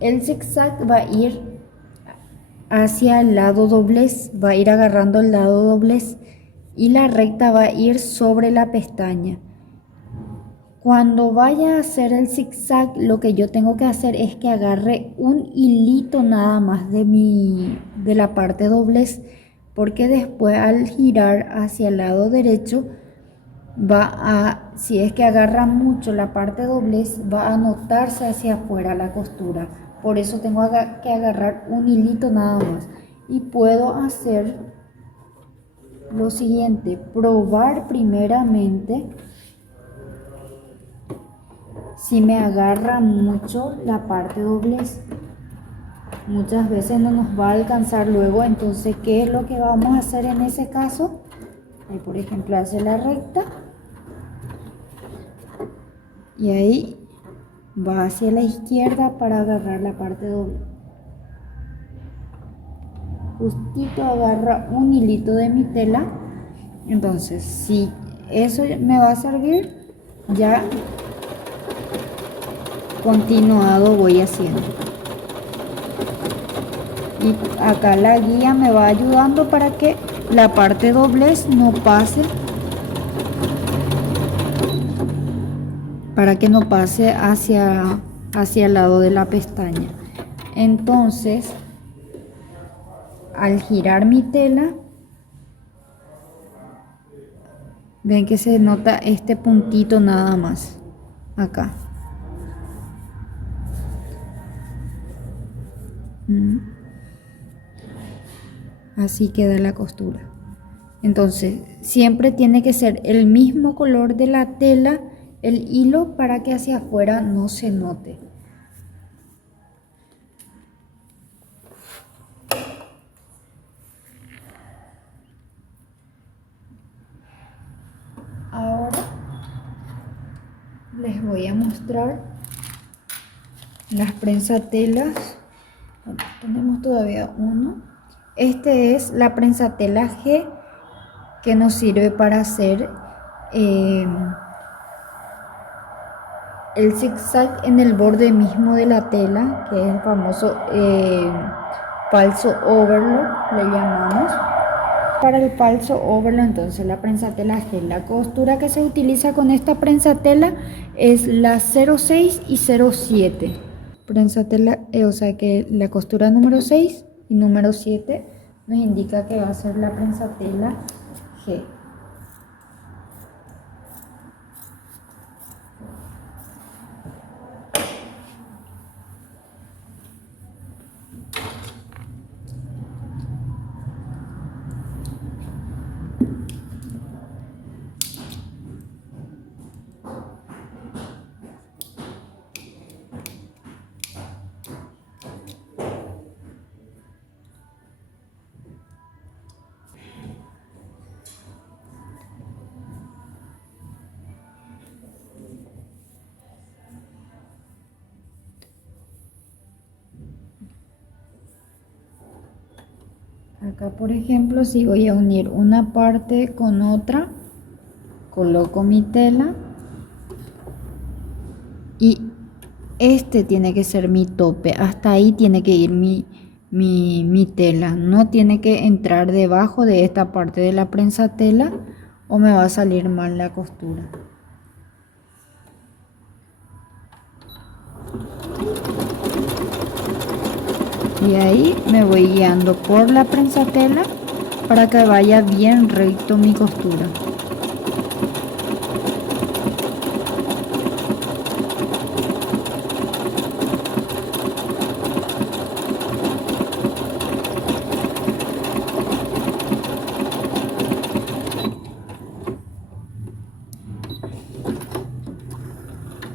El zigzag va a ir hacia el lado doblez, va a ir agarrando el lado doblez, y la recta va a ir sobre la pestaña. Cuando vaya a hacer el zigzag, lo que yo tengo que hacer es que agarre un hilito nada más de la parte doblez, porque después al girar hacia el lado derecho si es que agarra mucho la parte doblez, va a notarse hacia afuera la costura. Por eso tengo que agarrar un hilito nada más. Y puedo hacer lo siguiente, probar primeramente si me agarra mucho la parte doblez. Muchas veces no nos va a alcanzar luego, entonces ¿qué es lo que vamos a hacer en ese caso? Ahí, por ejemplo, hace la recta y ahí va hacia la izquierda para agarrar la parte doble. Justito agarra un hilito de mi tela. Entonces, si eso me va a servir, ya continuado voy haciendo. Y acá la guía me va ayudando para que la parte doblez no pase, hacia el lado de la pestaña. Entonces, al girar mi tela, ven que se nota este puntito nada más acá. Así queda la costura. Entonces siempre tiene que ser el mismo color de la tela, el hilo, para que hacia afuera no se note. les voy a mostrar las prensatelas. Bueno, tenemos todavía uno. Este es la prensatela G, que nos sirve para hacer el zigzag en el borde mismo de la tela, que es el famoso falso overlock, le llamamos. Para el falso overlock, entonces la prensatela G, la costura que se utiliza con esta prensatela es la 06 y 07. Prensatela, o sea que la costura número 6 y número 7 nos indica que va a ser la prensatela G. Acá, por ejemplo, si voy a unir una parte con otra, coloco mi tela y este tiene que ser mi tope. Hasta ahí tiene que ir mi tela. No tiene que entrar debajo de esta parte de la prensatela o me va a salir mal la costura. Y ahí me voy guiando por la prensatela para que vaya bien recto mi costura.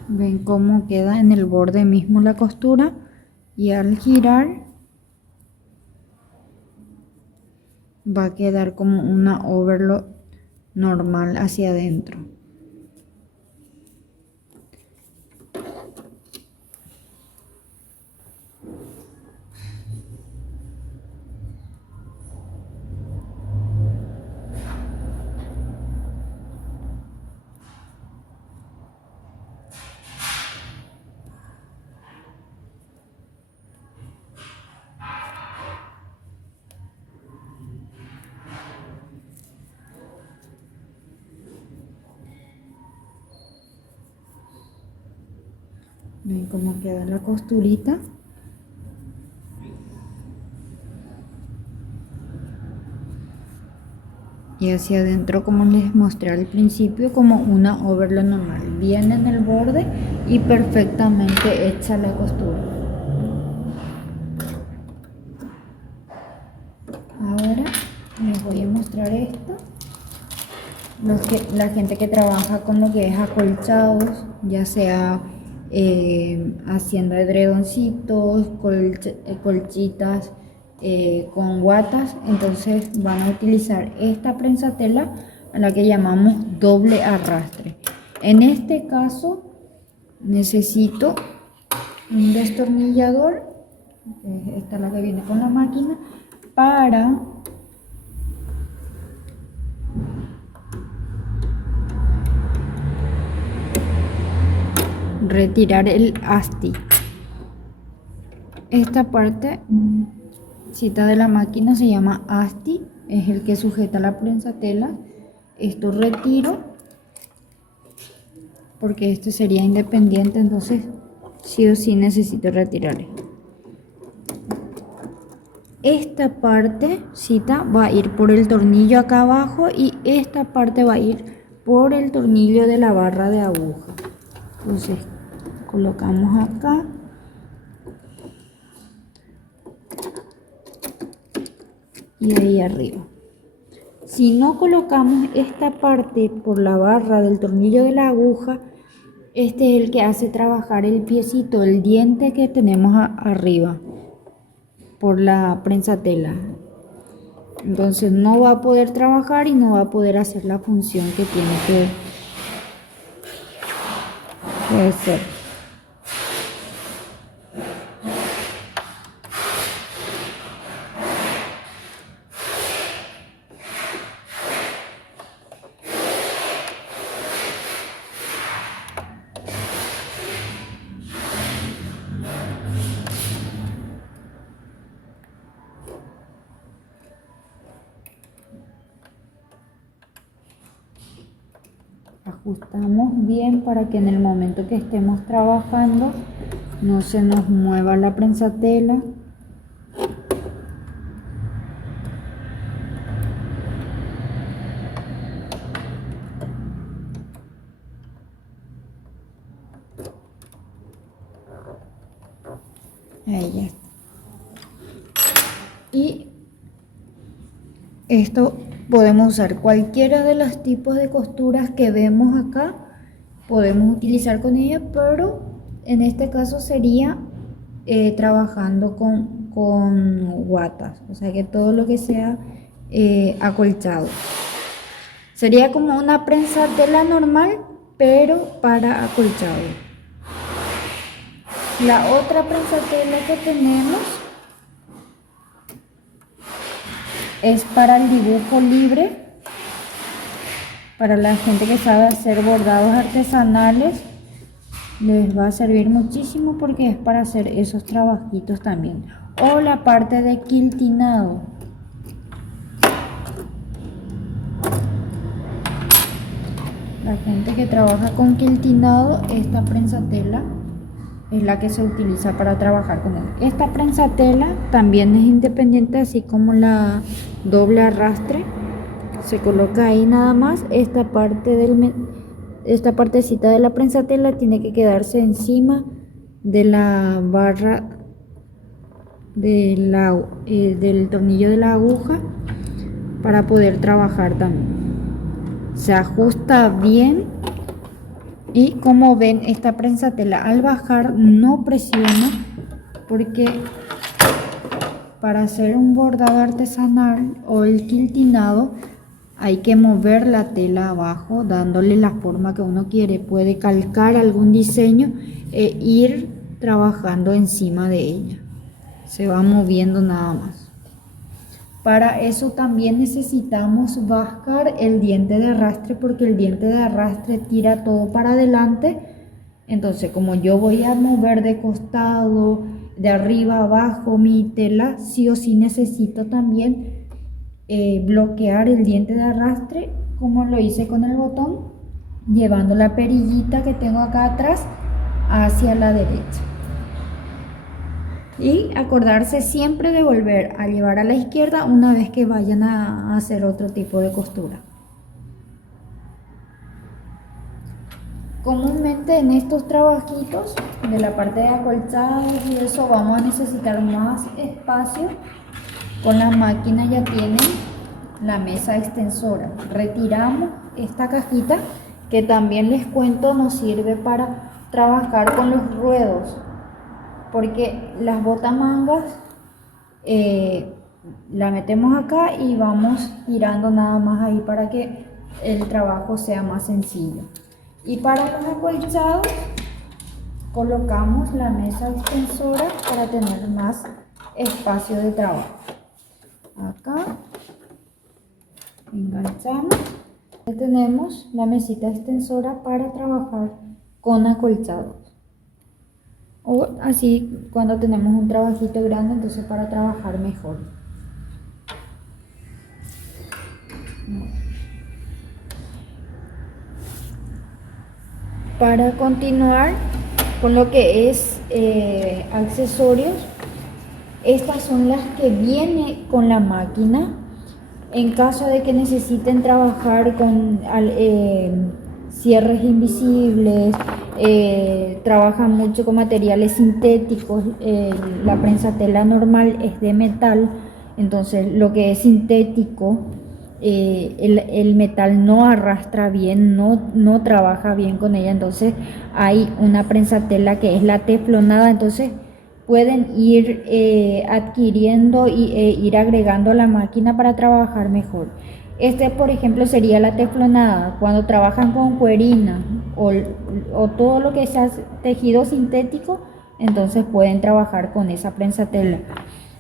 Ven cómo queda en el borde mismo la costura y al girar va a quedar como una overlock normal hacia adentro. Ven cómo queda la costurita. Y hacia adentro, como les mostré al principio, como una overlock normal. Viene en el borde y perfectamente hecha la costura. Ahora les voy a mostrar esto. La gente que trabaja con lo que es acolchados, ya sea haciendo edredoncitos, colchitas con guatas, entonces van a utilizar esta prensatela a la que llamamos doble arrastre. En este caso necesito un destornillador, esta es la que viene con la máquina, para retirar el asti. Esta parte cita de la máquina se llama asti, es el que sujeta la prensatela. Esto retiro porque este sería independiente, entonces sí o sí necesito retirar. Esta parte cita va a ir por el tornillo acá abajo y esta parte va a ir por el tornillo de la barra de aguja. Entonces colocamos acá y ahí arriba. Si no colocamos esta parte por la barra del tornillo de la aguja, este es el que hace trabajar el piecito, el diente que tenemos arriba por la prensatela. Entonces no va a poder trabajar y no va a poder hacer la función que tiene que Puede ser. Ajustamos bien para que en el momento que estemos trabajando no se nos mueva la prensatela. Ahí ya está. Y esto podemos usar cualquiera de los tipos de costuras que vemos acá, podemos utilizar con ella, pero en este caso sería trabajando con guatas, o sea que todo lo que sea acolchado. Sería como una prensatela normal, pero para acolchado. La otra prensatela que tenemos es para el dibujo libre, para la gente que sabe hacer bordados artesanales. Les va a servir muchísimo porque es para hacer esos trabajitos también. O la parte de quiltinado. La gente que trabaja con quiltinado, esta prensatela es la que se utiliza para trabajar con él. Esta prensatela también es independiente, así como la doble arrastre. Se coloca ahí nada más. Esta partecita de la prensatela tiene que quedarse encima de la barra del tornillo de la aguja para poder trabajar también. Se ajusta bien. Y como ven, esta prensatela al bajar no presiona, porque para hacer un bordado artesanal o el quiltinado hay que mover la tela abajo dándole la forma que uno quiere. Puede calcar algún diseño e ir trabajando encima de ella. Se va moviendo nada más. Para eso también necesitamos bajar el diente de arrastre, porque el diente de arrastre tira todo para adelante. Entonces, como yo voy a mover de costado, de arriba a abajo mi tela, sí o sí necesito también bloquear el diente de arrastre, como lo hice con el botón, llevando la perillita que tengo acá atrás hacia la derecha. Y acordarse siempre de volver a llevar a la izquierda una vez que vayan a hacer otro tipo de costura. Comúnmente en estos trabajitos de la parte de acolchados y eso vamos a necesitar más espacio. Con la máquina ya tienen la mesa extensora. Retiramos esta cajita, que también les cuento nos sirve para trabajar con los ruedos, porque las botamangas la metemos acá y vamos girando nada más ahí para que el trabajo sea más sencillo. Y para los acolchados colocamos la mesa extensora para tener más espacio de trabajo. Acá enganchamos. Ya tenemos la mesita extensora para trabajar con acolchados. O así cuando tenemos un trabajito grande, entonces para trabajar mejor. Para continuar con lo que es accesorios, estas son las que viene con la máquina. En caso de que necesiten trabajar con cierres invisibles, trabajan mucho con materiales sintéticos, la prensatela normal es de metal, entonces lo que es sintético, el metal no arrastra bien, no trabaja bien con ella. Entonces hay una prensatela que es la teflonada, entonces pueden ir adquiriendo e ir agregando a la máquina para trabajar mejor. Este, por ejemplo, sería la teflonada. Cuando trabajan con cuerina o todo lo que sea tejido sintético, entonces pueden trabajar con esa prensatela.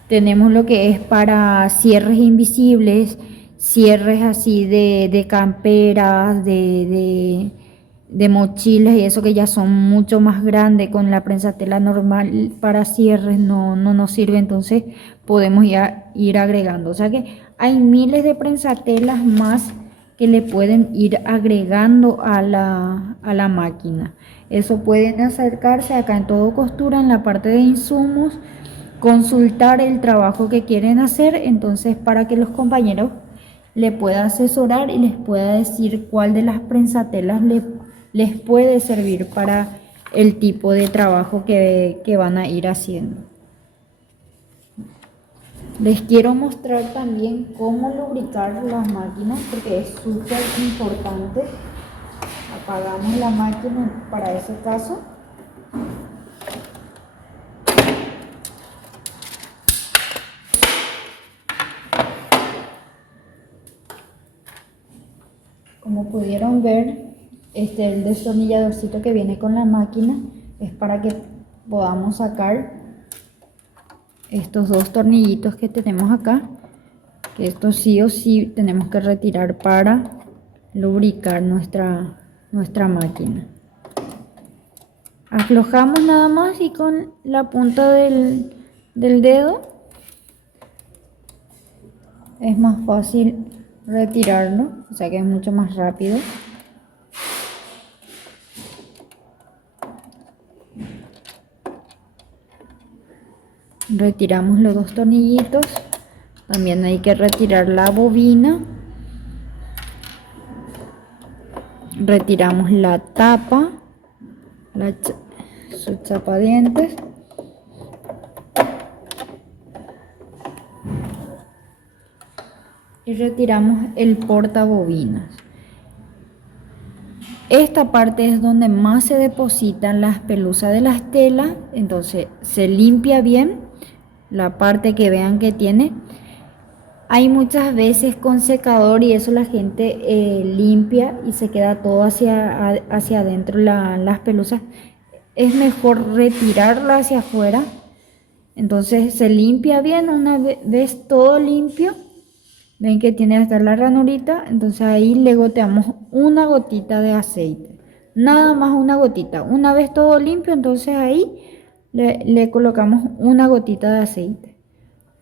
Tenemos lo que es para cierres invisibles, cierres así de camperas, de mochilas y eso que ya son mucho más grandes. Con la prensatela normal para cierres no nos sirve, entonces podemos ir agregando. O sea que hay miles de prensatelas más que le pueden ir agregando a la máquina. Eso pueden acercarse acá en Todo Costura, en la parte de insumos, consultar el trabajo que quieren hacer, entonces para que los compañeros le pueda asesorar y les pueda decir cuál de las prensatelas les puede servir para el tipo de trabajo que van a ir haciendo. Les quiero mostrar también cómo lubricar las máquinas porque es súper importante. Apagamos la máquina para ese caso. Como pudieron ver, el destornilladorcito que viene con la máquina es para que podamos sacar estos dos tornillitos que tenemos acá, que esto sí o sí tenemos que retirar para lubricar nuestra máquina. Aflojamos nada más y con la punta del dedo es más fácil retirarlo, o sea que es mucho más rápido. Retiramos los dos tornillitos. También hay que retirar la bobina. Retiramos la tapa, su chapadientes. Y retiramos el portabobinas. Esta parte es donde más se depositan las pelusas de las telas, entonces se limpia bien la parte que vean que tiene. Hay muchas veces con secador y eso la gente limpia y se queda todo hacia adentro las pelusas. Es mejor retirarla hacia afuera. Entonces se limpia bien. Una vez todo limpio, ven que tiene hasta la ranurita, entonces ahí le goteamos una gotita de aceite, nada más una gotita. Una vez todo limpio, entonces ahí le colocamos una gotita de aceite.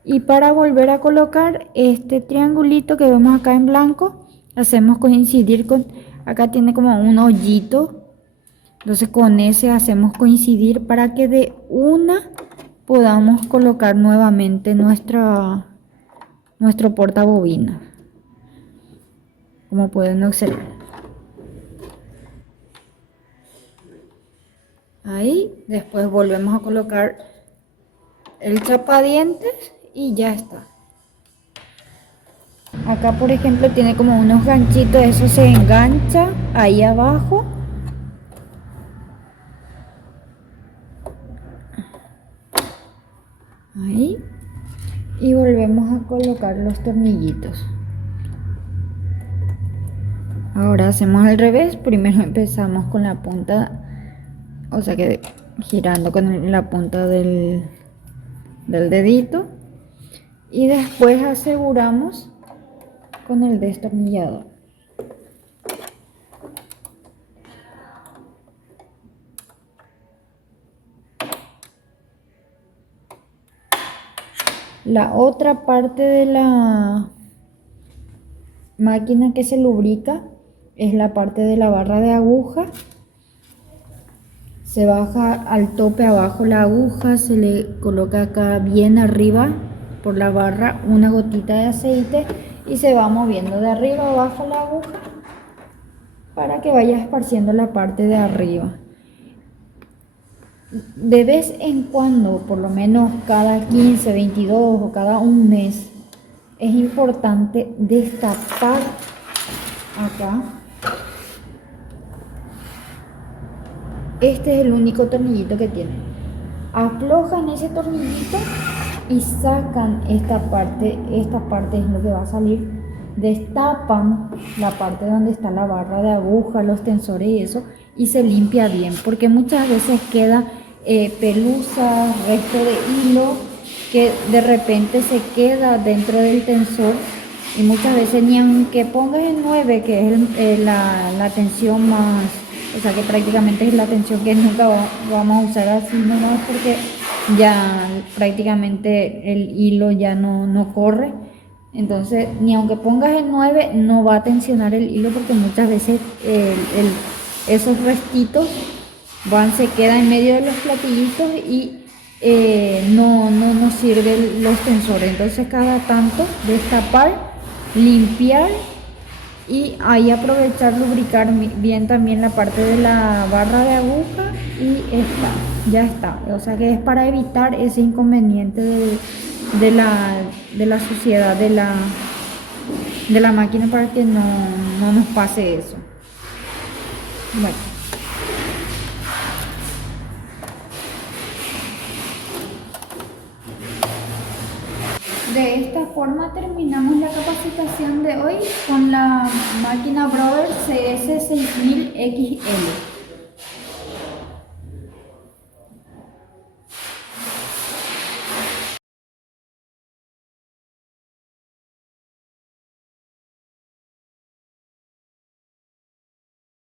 Y para volver a colocar este triangulito que vemos acá en blanco, hacemos coincidir con, acá tiene como un hoyito, entonces con ese hacemos coincidir para que de una podamos colocar nuevamente nuestro portabobina, como pueden observar. Ahí después volvemos a colocar el chapadientes y ya está. Acá por ejemplo tiene como unos ganchitos, eso se engancha ahí abajo. Ahí. Y volvemos a colocar los tornillitos. Ahora hacemos al revés. Primero empezamos con la punta, o sea que girando con la punta del dedito, y después aseguramos con el destornillador. La otra parte de la máquina que se lubrica es la parte de la barra de aguja. Se baja al tope abajo la aguja, se le coloca acá bien arriba por la barra una gotita de aceite y se va moviendo de arriba abajo la aguja para que vaya esparciendo la parte de arriba. De vez en cuando, por lo menos cada 15, 22 o cada un mes, es importante destapar acá. Este es el único tornillito que tiene. Aflojan ese tornillito y sacan esta parte es lo que va a salir destapan la parte donde está la barra de aguja, los tensores y eso, y se limpia bien, porque muchas veces queda pelusa, resto de hilo que de repente se queda dentro del tensor, y muchas veces ni aunque pongas el 9, que es la tensión más, o sea que prácticamente es la tensión que nunca vamos a usar así nomás, porque ya prácticamente el hilo ya no corre. Entonces ni aunque pongas el 9 no va a tensionar el hilo, porque muchas veces esos restitos se quedan en medio de los platillitos y no sirven los tensores. Entonces cada tanto destapar, limpiar y ahí aprovechar, lubricar bien también la parte de la barra de aguja, y ya está. O sea que es para evitar ese inconveniente de la suciedad de la máquina, para que no nos pase eso. Bueno. De esta forma terminamos la capacitación de hoy con la máquina Brother CS6000 XL.